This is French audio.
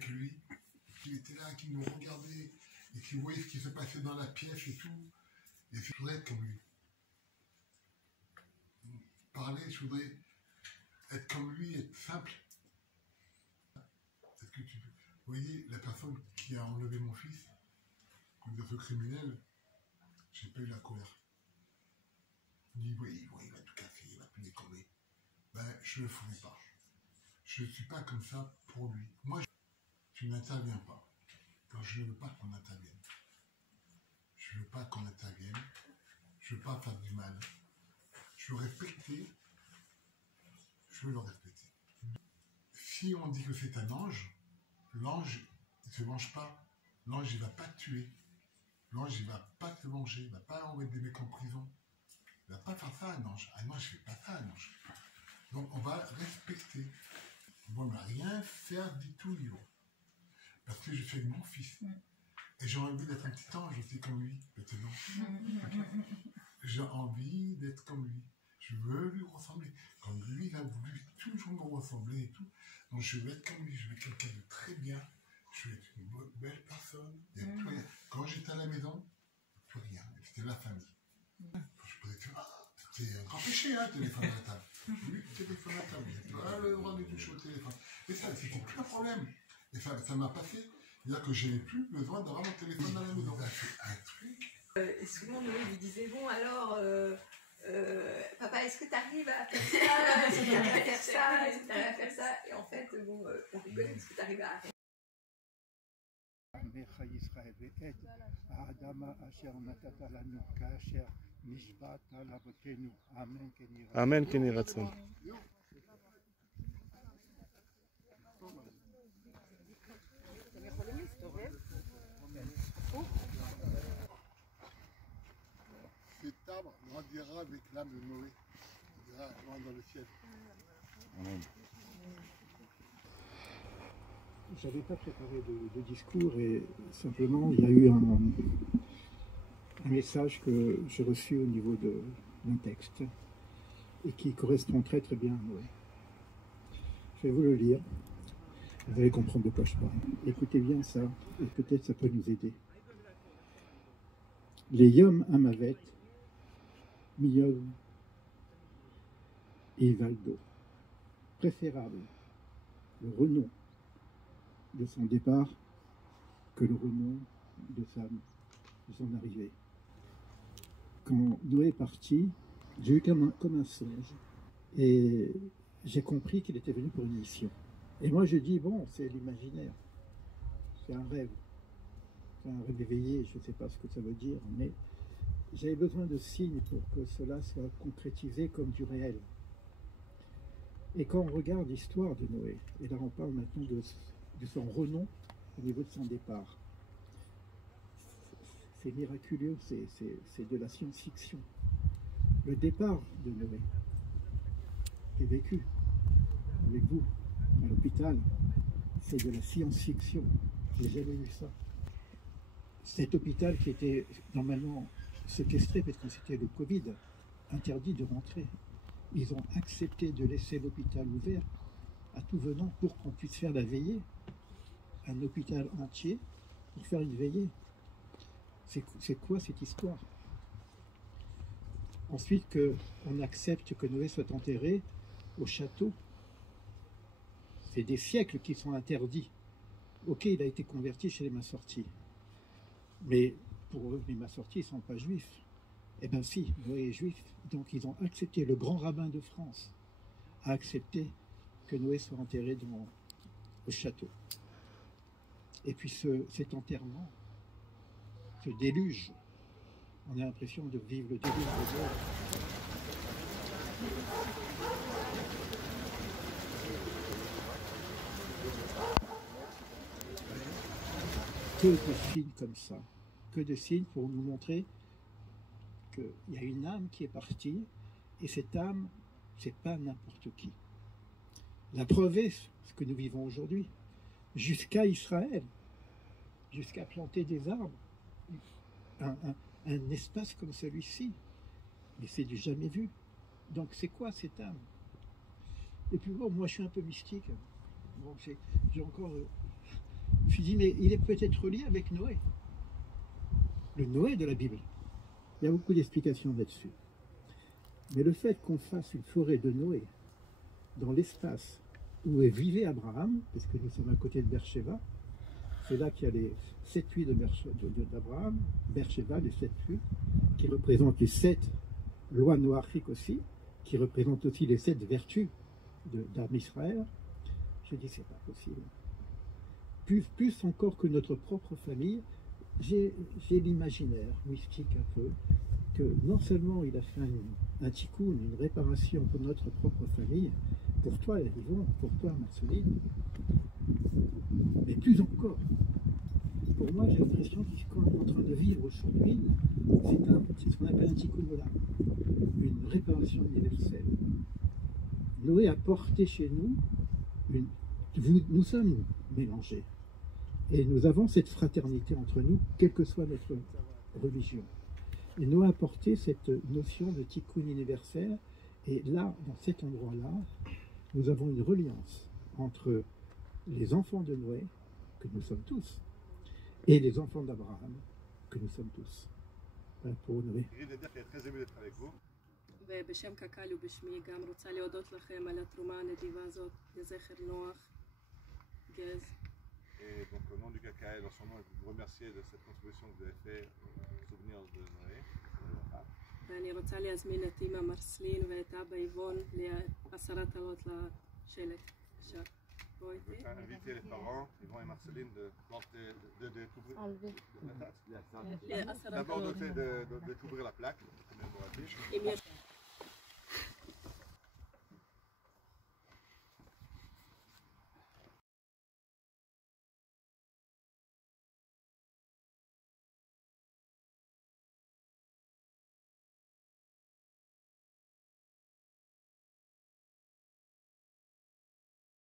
avec lui, qu'il était là, qu'il nous regardait, et qu'il voyait ce qui se passait dans la pièce et tout. Et je voudrais être comme lui. Parler, je voudrais être comme lui, être simple. Est-ce que vous voyez, la personne qui a enlevé mon fils, comme dire ce criminel, j'ai pas eu la colère. Il dit, oui, il va tout casser, il va tout décoller. Ben, je ne le ferai pas. Je ne suis pas comme ça pour lui. Moi, tu n'interviens pas. Quand je ne veux pas qu'on intervienne. Je ne veux pas qu'on intervienne. Je ne veux pas faire du mal. Je veux respecter. Je veux le respecter. Si on dit que c'est un ange, l'ange, il ne se venge pas. L'ange, il ne va pas te tuer. L'ange, il ne va pas te venger. Il ne va pas envoyer des mecs en prison. Il ne va pas faire ça, un ange. Un ange, il ne fait pas ça, un ange. Donc, on va respecter. On ne va rien faire du tout, Lio. Parce que je suis avec mon fils. Et j'ai envie d'être un petit ange aussi comme lui, maintenant. J'ai envie d'être comme lui. Je veux lui ressembler. Comme lui, il a voulu toujours me ressembler et tout. Donc je veux être comme lui. Je veux être quelqu'un de très bien. Je veux être une belle personne. Il y a plus rien. Quand j'étais à la maison, plus rien. C'était la famille. Je pouvais dire, c'était un grand péché, hein, téléphone à la table. Lui, téléphone à la table. Il n'a pas le droit de toucher au téléphone. Et ça, c'était plus un problème. Et ça m'a passé. C'est-à-dire que je n'ai plus besoin d'avoir mon téléphone à la maison. Un truc. Et souvent, Noé lui disait, bon, alors, papa, est-ce que tu arrives à faire ça? Est-ce que tu arrives à faire ça? Est-ce que tu arrives à faire ça? Et en fait, bon, on rigole, est-ce que tu arrives à... Amen, Kenny Ratson. Cet arbre grandira avec l'âme de Noé. Il ira loin dans le ciel. Je n'avais pas préparé de discours et simplement il y a eu un message que j'ai reçu au niveau d'un texte et qui correspond très très bien à Noé. Je vais vous le lire. Vous allez comprendre de quoi je parle. Écoutez bien ça et peut-être ça peut nous aider. Les Yom Amavet, Miyom et Valdo, préférable le renom de son départ que le renom de son arrivée. Quand Noé est parti, j'ai eu comme un songe et j'ai compris qu'il était venu pour une mission. Et moi je dis, bon, c'est l'imaginaire, c'est un rêve éveillé, je ne sais pas ce que ça veut dire, mais j'avais besoin de signes pour que cela soit concrétisé comme du réel. Et quand on regarde l'histoire de Noé, et là on parle maintenant de son renom au niveau de son départ, c'est miraculeux, c'est de la science-fiction. Le départ de Noé, j'ai vécu avec vous à l'hôpital, c'est de la science-fiction. J'ai jamais vu ça. Cet hôpital qui était normalement séquestré parce que c'était le Covid, interdit de rentrer. Ils ont accepté de laisser l'hôpital ouvert à tout venant pour qu'on puisse faire la veillée. Un hôpital entier pour faire une veillée. C'est quoi cette histoire? Ensuite, qu'on accepte que Noé soit enterré au château. C'est des siècles qui sont interdits. Ok, il a été converti chez les Massortis. Mais pour eux, les Massortis ne sont pas juifs. Eh bien si, Noé est juif. Donc ils ont accepté, le grand rabbin de France a accepté que Noé soit enterré au château. Et puis cet enterrement, ce déluge, on a l'impression de vivre le déluge de Noé. Que de signes comme ça, que de signes pour nous montrer qu'il y a une âme qui est partie, et cette âme, c'est pas n'importe qui. La preuve est ce que nous vivons aujourd'hui, jusqu'à Israël, jusqu'à planter des arbres, un espace comme celui-ci, mais c'est du jamais vu. Donc c'est quoi cette âme? Et puis bon, moi je suis un peu mystique, bon, j'ai encore Je me suis dit, mais il est peut-être relié avec Noé. Le Noé de la Bible. Il y a beaucoup d'explications là-dessus. Mais le fait qu'on fasse une forêt de Noé dans l'espace où vivait Abraham, parce que nous sommes à côté de Beersheba, c'est là qu'il y a les 7 puits d'Abraham, Beersheba, les 7 puits, qui représentent les 7 lois noachiques aussi, qui représentent aussi les 7 vertus d'Am Israël. Je dis, c'est pas possible. Plus encore que notre propre famille, j'ai l'imaginaire mystique un peu, que non seulement il a fait un tikkun, une réparation pour notre propre famille, pour toi Yvon, pour toi Marceline, mais plus encore, pour moi j'ai l'impression que ce qu'on est en train de vivre aujourd'hui, c'est ce qu'on appelle un tikkun olam, une réparation universelle. Noé a porté chez nous, nous sommes mélangés, et nous avons cette fraternité entre nous, quelle que soit notre religion. Et Noé a porté cette notion de tikkun universel, et là, dans cet endroit-là, nous avons une reliance entre les enfants de Noé, que nous sommes tous, et les enfants d'Abraham, que nous sommes tous. Voilà pour Noé. est très ému d'être avec vous. ובשם קק"ל ובשמי גם רוצה להודות לכם על התרומה הנדיבה הזאת לזכר נוח גז. Et donc au nom du KKL, en son nom, je vous remercier de cette contribution que vous avez fait au souvenir de Noé. ואני רוצה להזמין את אמא מרסלין ואת אבא איבון לעשרת עלות לשלט. בבקשה. בואו Je איתי. vais inviter les parents, Yvon et Marceline, de planter, de couvrir לעשרת d'abord עלות. de couvrir la plaque commémorative. אם יש